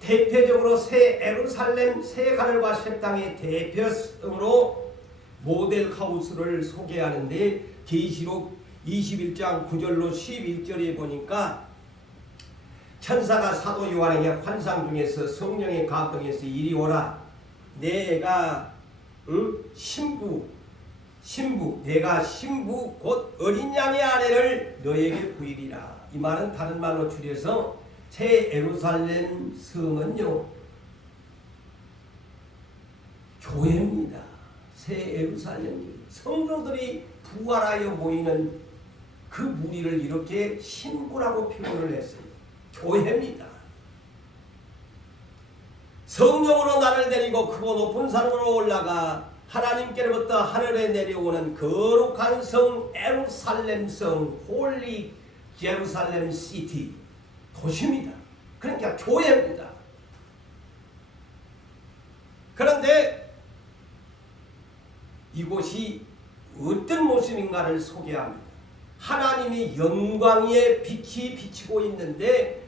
대표적으로 새 예루살렘 새 하늘과 새 땅의 대표성으로 모델하우스를 소개하는데 계시록 21장 9절로 11절에 보니까 천사가 사도 요한에게 환상 중에서 성령의 감동에서 이리 오라. 내가 신부 내가 신부 곧 어린 양의 아내를 너에게 부이리라. 이 말은 다른 말로 줄여서 새 예루살렘 성은요 교회입니다. 새 예루살렘 성도들이 부활하여 모이는 그 무리를 이렇게 신부라고 표현을 했어요. 교회입니다. 성령으로 나를 데리고 크고 높은 산으로 올라가 하나님께로부터 하늘에 내려오는 거룩한 성 예루살렘 성 홀리 예루살렘 시티 도시입니다. 그러니까 교회입니다. 그런데 이곳이 어떤 모습인가를 소개합니다. 하나님이 영광의 빛이 비치고 있는데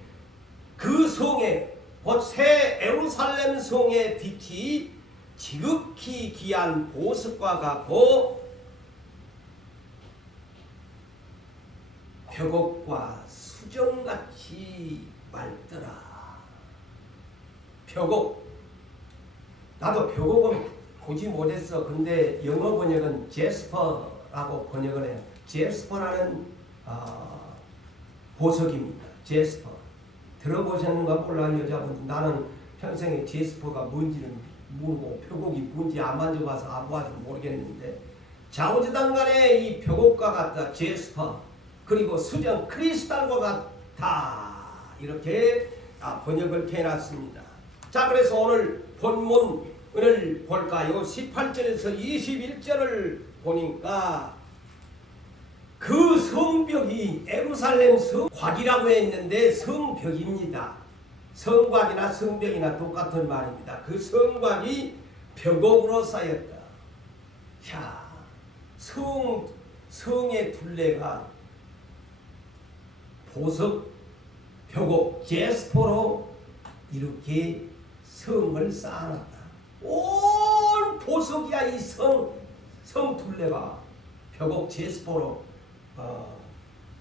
그 성에 곧 새 예루살렘 성의 빛이 지극히 귀한 보석과 같고 벽옥과 수정같이 맑더라. 벽옥, 나도 벽옥은 보지 못했어. 근데 영어 번역은 제스퍼라고 번역을 해요. 제스퍼라는 보석입니다. 제스퍼. 들어보셨는가 몰라요, 여자분. 나는 평생에 제스퍼가 뭔지는 모르고 벽옥이 뭔지 안 만져봐서 안 봐서 모르겠는데 좌우지단 간에 이 벽옥과 같다. 제스퍼. 그리고 수정 크리스탈과 같다. 이렇게 번역을 해놨습니다. 자, 그래서 오늘 본문을 볼까요? 18절에서 21절을 보니까 그 성벽이 예루살렘 성곽이라고 했는데 성벽입니다. 성곽이나 성벽이나 똑같은 말입니다. 그 성곽이 벽옥으로 쌓였다. 자, 성의 둘레가 보석, 벽옥, 제스퍼로 이렇게 성을 쌓아놨다. 온 보석이야. 이 성 둘레가 벽옥, 제스퍼로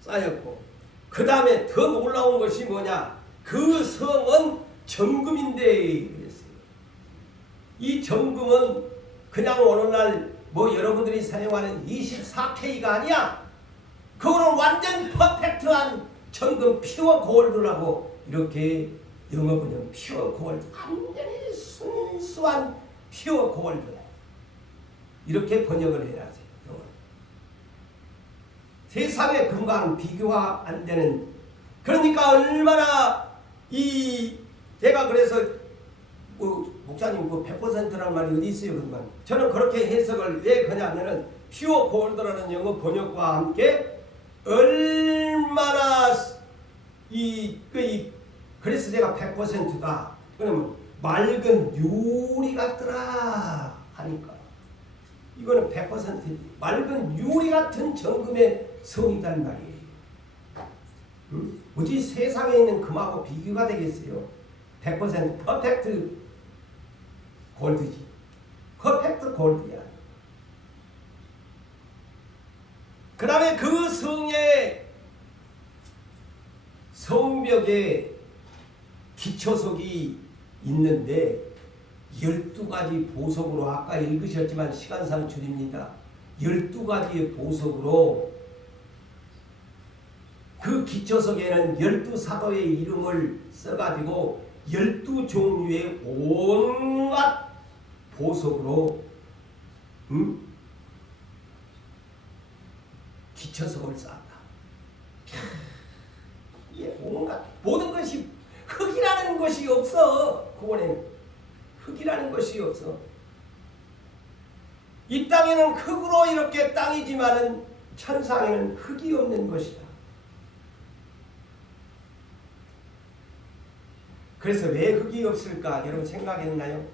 쌓였고, 그 다음에 더 놀라운 것이 뭐냐? 그 성은 정금인데 그랬어요. 이 정금은 그냥 오늘날 뭐 여러분들이 사용하는 24K가 아니야. 그거는 완전 퍼펙트한 정금 피어 골드라고 이렇게 영어 번역 피어 골드, 완전히 순수한 피어 골드 이렇게 번역을 해놨어요. 세상의 금과는 비교가 안 되는, 그러니까 얼마나 제가 그래서 목사님 그 100%라는 말이 어디 있어요? 그건 저는 그렇게 해석을 왜 그냐면은 피어 골드라는 영어 번역과 함께 얼마나 그래서 제가 100%다. 그러면 맑은 유리 같더라 하니까 이거는 100% 맑은 유리 같은 정금의 성이란 말이에요. 어디 세상에 있는 금하고 비교가 되겠어요? 100% 퍼펙트 골드지. 퍼펙트 골드야. 그 다음에 그 성의 성벽에 기초석이 있는데 12가지 보석으로, 아까 읽으셨지만 시간상 줄입니다. 12가지의 보석으로 그 기초석에는 12사도의 이름을 써가지고 12종류의 온갖 보석으로 기초석을 쌓았다. 이게 온갖 모든 것이 흙이라는 것이 없어. 그번에는 흙이라는 것이 없어. 이 땅에는 흙으로 이렇게 땅이지만은 천상에는 흙이 없는 것이다. 그래서 왜 흙이 없을까? 여러분 생각했나요?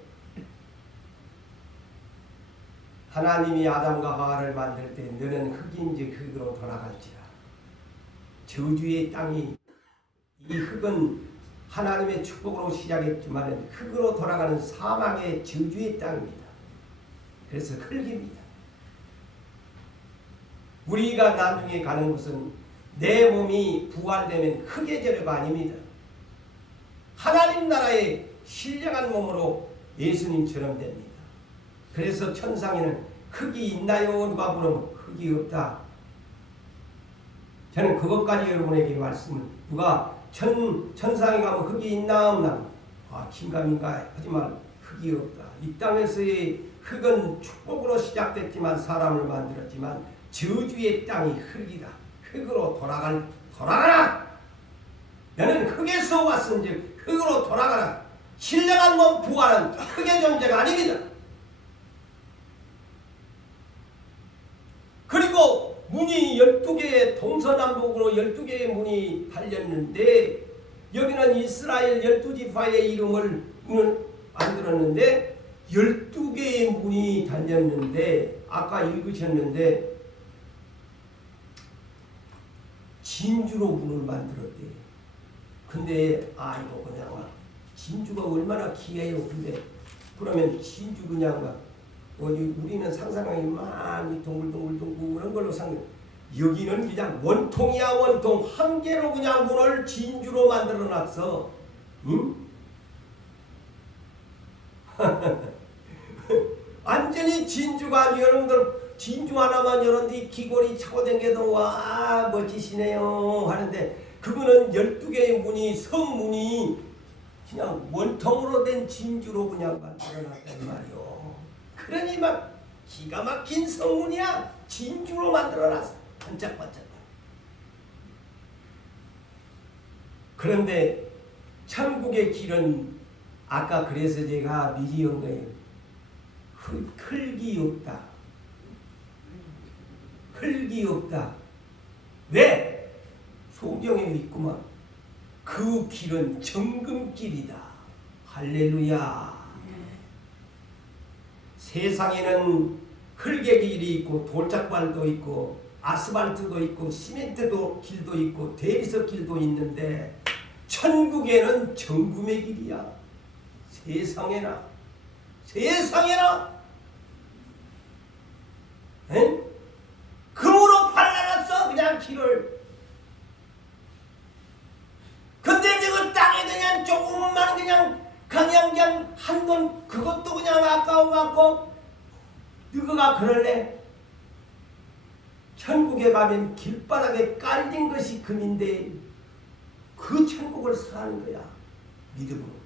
하나님이 아담과 하와를 만들 때 너는 흙인지 흙으로 돌아갈지라. 저주의 땅이, 이 흙은 하나님의 축복으로 시작했지만 흙으로 돌아가는 사망의 저주의 땅입니다. 그래서 흙입니다. 우리가 나중에 가는 곳은 내 몸이 부활되면 흙의 재료가 아닙니다. 하나님 나라의 신령한 몸으로 예수님처럼 됩니다. 그래서 천상에는 흙이 있나요? 누가 물으면 흙이 없다. 저는 그것까지 여러분에게 말씀을, 누가 천상에 가면 흙이 있나 없나? 긴가민가 하지만 흙이 없다. 이 땅에서의 흙은 축복으로 시작됐지만 사람을 만들었지만 저주의 땅이 흙이다. 흙으로 돌아가라. 너는 흙에서 왔은즉 흙으로 돌아가라. 신령한 몸 부활은 크게 존재가 아닙니다. 그리고 문이 12개의 동서남북으로 12개의 문이 달렸는데 여기는 이스라엘 12지파의 이름을 만들었는데 12개의 문이 달렸는데 아까 읽으셨는데 진주로 문을 만들었대. 근데 이거 그냥 막 진주가 얼마나 귀해요. 근데 그러면 진주 그냥 막 우리는 상상하기 많이 동글동글동글한 걸로 여기는 그냥 원통이야. 원통 한 개로 그냥 문을 진주로 만들어 놨어. 응? 완전히 진주가 여러분들 진주 하나만 열었는데 귀걸이 차고 댕겨도 와 멋지시네요 하는데 그거는 12개의 문이 성문이 그냥 원통으로 된 진주로 그냥 만들어 놨단 말이요. 그러니 막 기가 막힌 성문이야. 진주로 만들어 놨어. 반짝반짝. 그런데 천국의 길은 아까 그래서 제가 미리 온 거예요. 흙이 없다. 흙이 없다. 왜? 성경에 있구만. 그 길은 정금길이다. 할렐루야. 세상에는 흙의 길이 있고 돌짝발도 있고 아스팔트도 있고 시멘트도 길도 있고 대리석 길도 있는데 천국에는 정금의 길이야. 세상에나 에? 금으로 발라놨어 그냥 길을. 근데 지금 땅에 그냥 조금만 그냥 한 돈 그것도 그냥 아까워갖고 누구가 그럴래? 천국에 가면 길바닥에 깔린 것이 금인데 그 천국을 사는 거야. 믿음으로.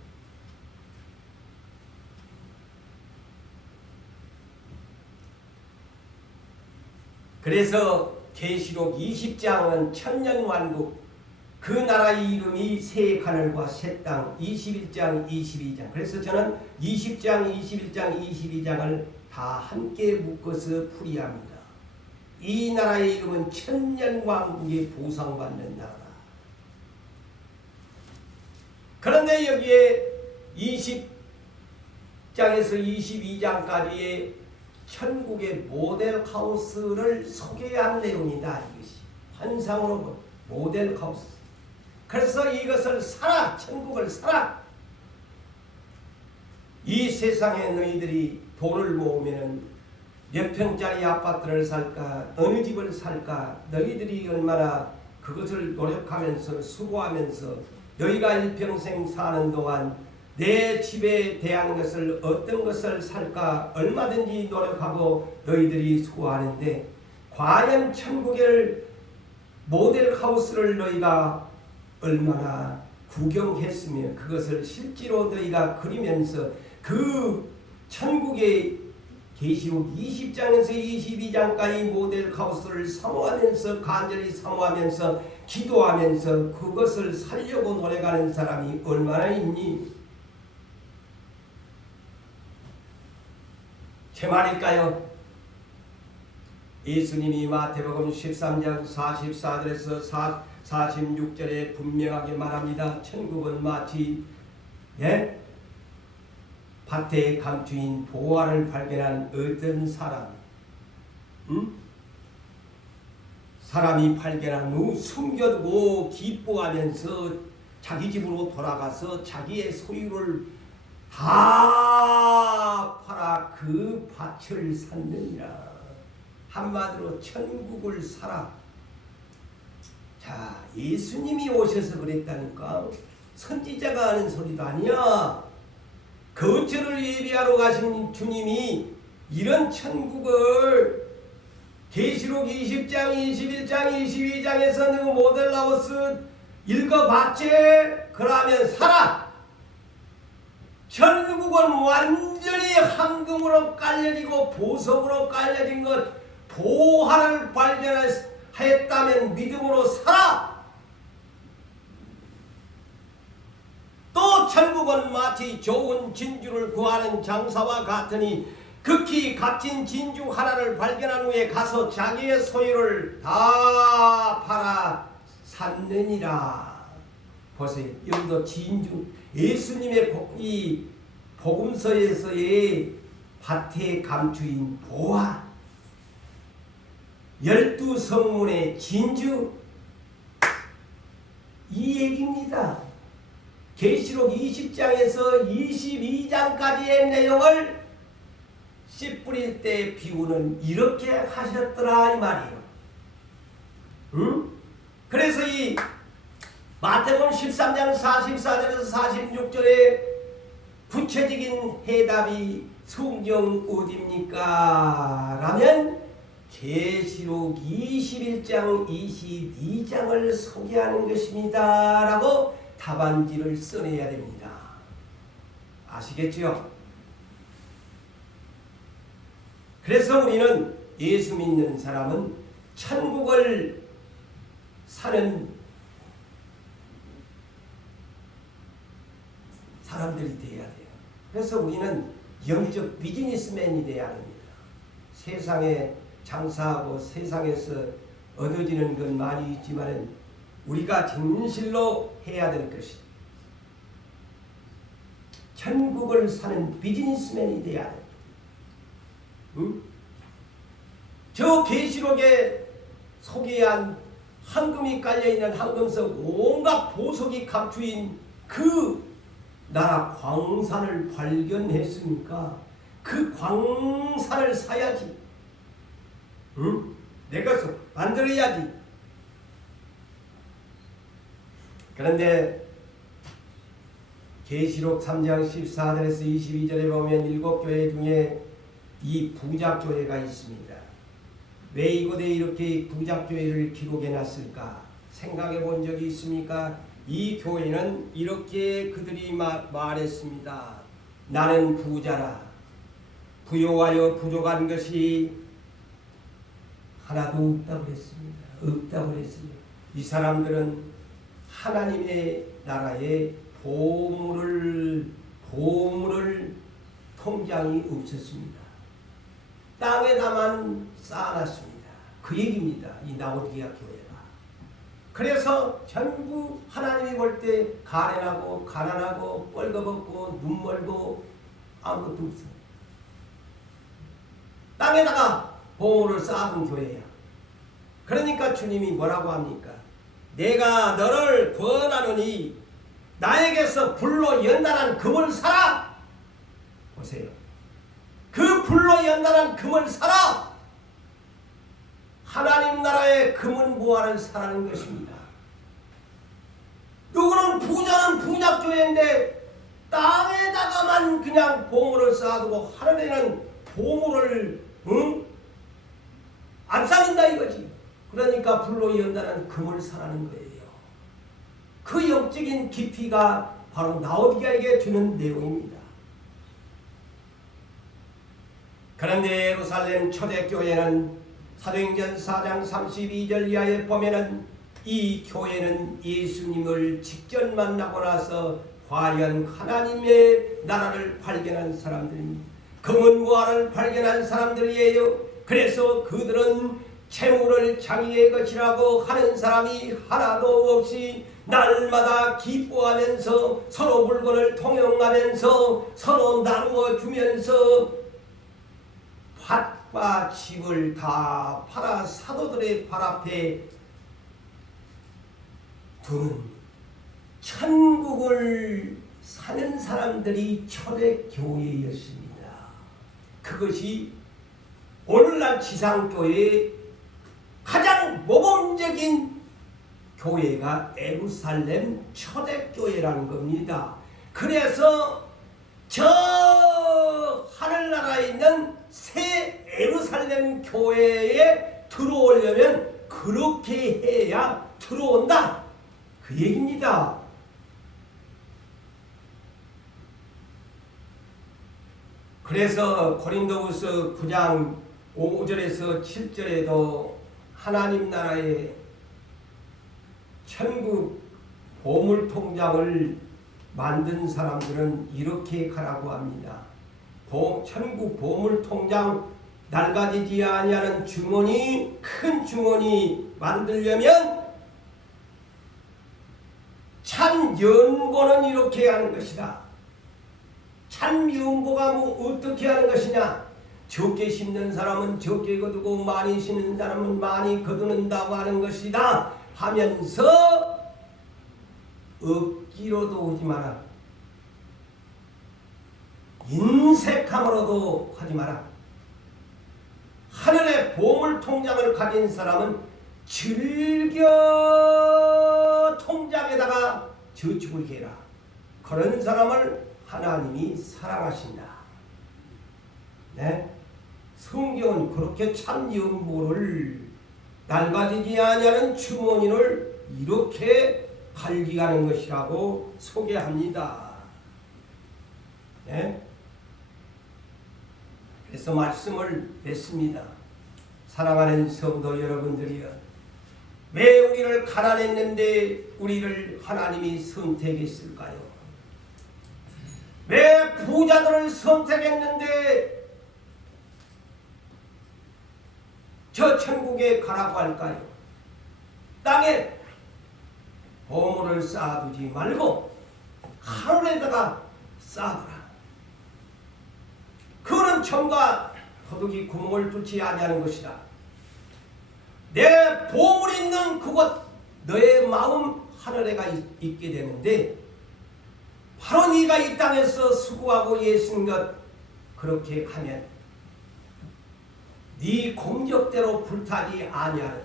그래서 계시록 20장은 천년왕국 그 나라의 이름이 새 하늘과 새 땅 21장 22장 그래서 저는 20장 21장 22장을 다 함께 묶어서 풀이합니다. 이 나라의 이름은 천년왕국이 보상받는 나라다. 그런데 여기에 20장에서 22장까지의 천국의 모델하우스를 소개한 내용이다. 이것이 환상으로 본 모델하우스. 그래서 이것을 사라. 천국을 사라. 이 세상에 너희들이 돈을 모으면 몇 평짜리 아파트를 살까 어느 집을 살까 너희들이 얼마나 그것을 노력하면서 수고하면서 너희가 일평생 사는 동안 내 집에 대한 것을 어떤 것을 살까 얼마든지 노력하고 너희들이 수고하는데 과연 천국의 모델하우스를 너희가 얼마나 구경했으며 그것을 실제로 너희가 그리면서 그 천국의 계시록 20장에서 22장까지 모델하우스를 사모하면서 간절히 사모하면서 기도하면서 그것을 살려고 노력하는 사람이 얼마나 있니? 제 말일까요? 예수님이 마태복음 13장 44절에서 46절에 분명하게 말합니다. 천국은 마치 밭의 감추인 보화를 발견한 어떤 사람 사람이 발견한 후 숨겨두고 기뻐하면서 자기 집으로 돌아가서 자기의 소유를 다 팔아 그 밭을 샀느니라. 한마디로 천국을 사라. 자, 예수님이 오셔서 그랬다니까. 선지자가 하는 소리도 아니야. 거처를 예비하러 가신 주님이 이런 천국을 계시록 20장, 21장, 22장에서 너 모델하우스 읽어봤지? 그러면 살아. 천국은 완전히 황금으로 깔려지고 보석으로 깔려진 것 보화를 발견했다면 믿음으로 살아. 또 천국은 마치 좋은 진주를 구하는 장사와 같으니 극히 값진 진주 하나를 발견한 후에 가서 자기의 소유를 다 팔아 샀느니라. 보세요. 여기도 진주, 예수님의 이 복음서에서의 밭에 감추인 보화, 12성문의 진주, 이 얘기입니다. 계시록 20장에서 22장까지의 내용을 씨 뿌릴 때 비유는 이렇게 하셨더라 이 말이에요. 응? 그래서 이 마태복음 13장 44절에서 46절에 구체적인 해답이 성경 어디입니까? 라면 계시록 21장 22장을 소개하는 것입니다 라고 답안지를 써내야 됩니다. 아시겠죠? 그래서 우리는 예수 믿는 사람은 천국을 사는 사람들이 되어야 돼요. 그래서 우리는 영적 비즈니스맨이 되어야 합니다. 세상에 장사하고 세상에서 얻어지는 건 많이 있지만 우리가 진실로 해야 될 것이 천국을 사는 비즈니스맨이 되어야 합니다. 응? 저 계시록에 소개한 황금이 깔려있는 황금석 온갖 보석이 감추인 그 나라 광산을 발견했으니까 그 광산을 사야지. 응? 내 것을 만들어야지. 그런데 계시록 3장 14절에서 22절에 보면 7교회 중에 이 부작교회가 있습니다. 왜 이곳에 이렇게 부작교회를 기록해놨을까? 생각해 본 적이 있습니까? 이 교회는 이렇게 그들이 말했습니다. 나는 부자라. 부요하여 부족한 것이 하나도 없다고 했습니다. 없다고 했습니다. 이 사람들은 하나님의 나라에 보물을 통장이 없었습니다. 땅에다만 쌓아놨습니다. 그 얘기입니다. 이 라오디게아 교회가. 그래서 전부 하나님이 볼 때 가련하고 가난하고 뻘거벗고 눈멀고 아무것도 없어요. 땅에다가 보물을 쌓아둔 교회야. 그러니까 주님이 뭐라고 합니까? 내가 너를 권하노니 나에게서 불로 연단한 금을 사라. 보세요. 그 불로 연단한 금을 사라. 하나님 나라의 금은 무한을 사라는 것입니다. 누구는 부자는 부작교회인데 땅에다가만 그냥 보물을 쌓아두고 하늘에는 보물을 안 쌓는다 이거지. 그러니까 불로 연단한 금을 사라는 거예요. 그 영적인 깊이가 바로 라오디게아에게 주는 내용입니다. 그런데 예루살렘 초대교회는 사도행전 4장 32절 이하에 보면은 이 교회는 예수님을 직접 만나고 나서 과연 하나님의 나라를 발견한 사람들입니다. 금은무화를 발견한 사람들이에요. 그래서 그들은 재물을 자기의 것이라고 하는 사람이 하나도 없이 날마다 기뻐하면서 서로 물건을 통용하면서 서로 나누어 주면서 밭과 집을 다 팔아 사도들의 발 앞에 두는 천국을 사는 사람들이 초대교회였습니다. 그것이 오늘날 지상교회의 가장 모범적인 교회가 예루살렘 초대교회라는 겁니다. 그래서 저 하늘나라에 있는 새 예루살렘 교회에 들어오려면 그렇게 해야 들어온다. 그 얘기입니다. 그래서 고린도후서 9장 5절에서 7절에도 하나님 나라의 천국 보물통장을 만든 사람들은 이렇게 가라고 합니다. 천국 보물통장 낡아지지 아니하는 주머니, 큰 주머니 만들려면 참 연보는 이렇게 하는 것이다. 참 연보가 어떻게 하는 것이냐? 적게 심는 사람은 적게 거두고 많이 심는 사람은 많이 거두는다고 하는 것이다 하면서 억지로도 하지 마라. 인색함으로도 하지 마라. 하늘의 보물통장을 가진 사람은 즐겨 통장에다가 저축을 해라. 그런 사람을 하나님이 사랑하신다. 네? 성경은 그렇게 참 연보를 낡아지지 아니하는 주머니를 이렇게 발기하는 것이라고 소개합니다. 네? 그래서 말씀을 냈습니다. 사랑하는 성도 여러분들이여, 왜 우리를 가난했는데 우리를 하나님이 선택했을까요? 왜 부자들을 선택했는데 저 천국에 가라고 할까요? 땅에 보물을 쌓아두지 말고 하늘에다가 쌓아두라. 그거는 점과 도둑이 구멍을 뚫지 아니하는 것이다. 내 보물이 있는 그곳, 너의 마음 하늘에가 있게 되는데 바로 네가 이 땅에서 수고하고 애쓰는 것, 그렇게 하면 네 공적대로 불타지 아니하는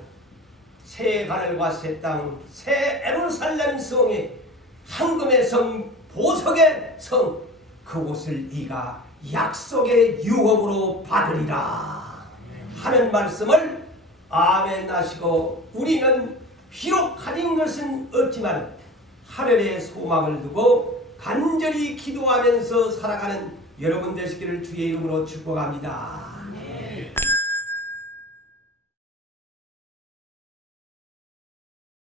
새 하늘과 새 땅, 새 예루살렘 성에 황금의 성, 보석의 성, 그곳을 네가 약속의 유업으로 받으리라 하는 말씀을 아멘 하시고, 우리는 비록 가진 것은 없지만 하늘의 소망을 두고 간절히 기도하면서 살아가는 여러분 되시기를 주의 이름으로 축복합니다.